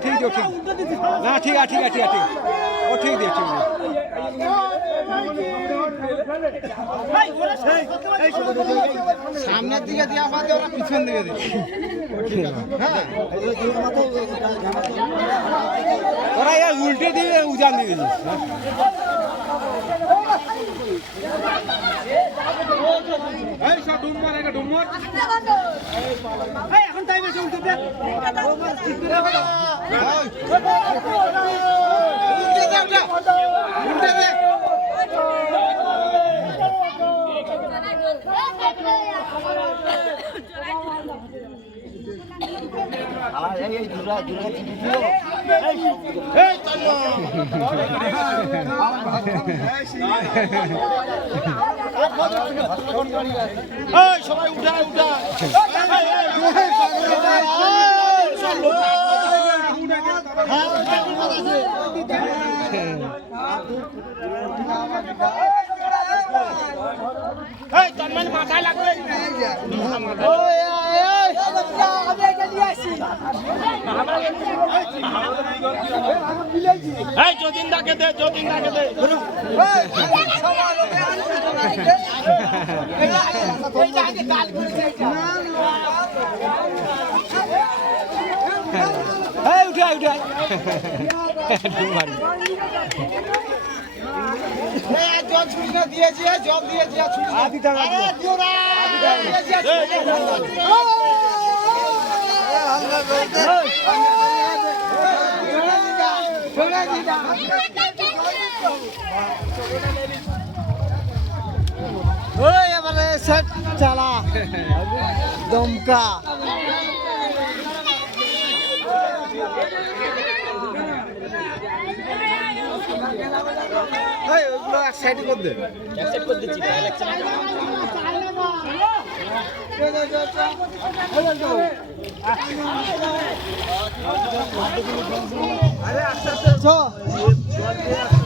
ठीक ना ठीक है ठीक है ठीक है ठीक ओ ठीक है ठीक है সামনের দিকে দিয়া বাদে ওরা পিছন দিকে দিচ্ছে হ্যাঁ ওরা এর উল্টে দিয়ে উজান দিয়ে দিচ্ছে এই সব ডুমমার একটা ডুমমার এই এখন টাইম আছে উল্টে দে উল্টে দে এই দুরা দুরা দিও এই চলো এই সবাই উঠা উঠা চলো এই তন্ময় মাথায় লাগবে ওই এই যদিন ডাকে দে যদিন ডাকে দে এই উঠাই উঠাই জল ছুটি না দিয়েছি জল দিয়েছি আদি টাকা দিও না এবারে সেট চালা দমকা ওগুলো এক সাইডে করে দে এক সাইড করে দিচ্ছি ভাই লাগছে না আরে আস্তে আস্তে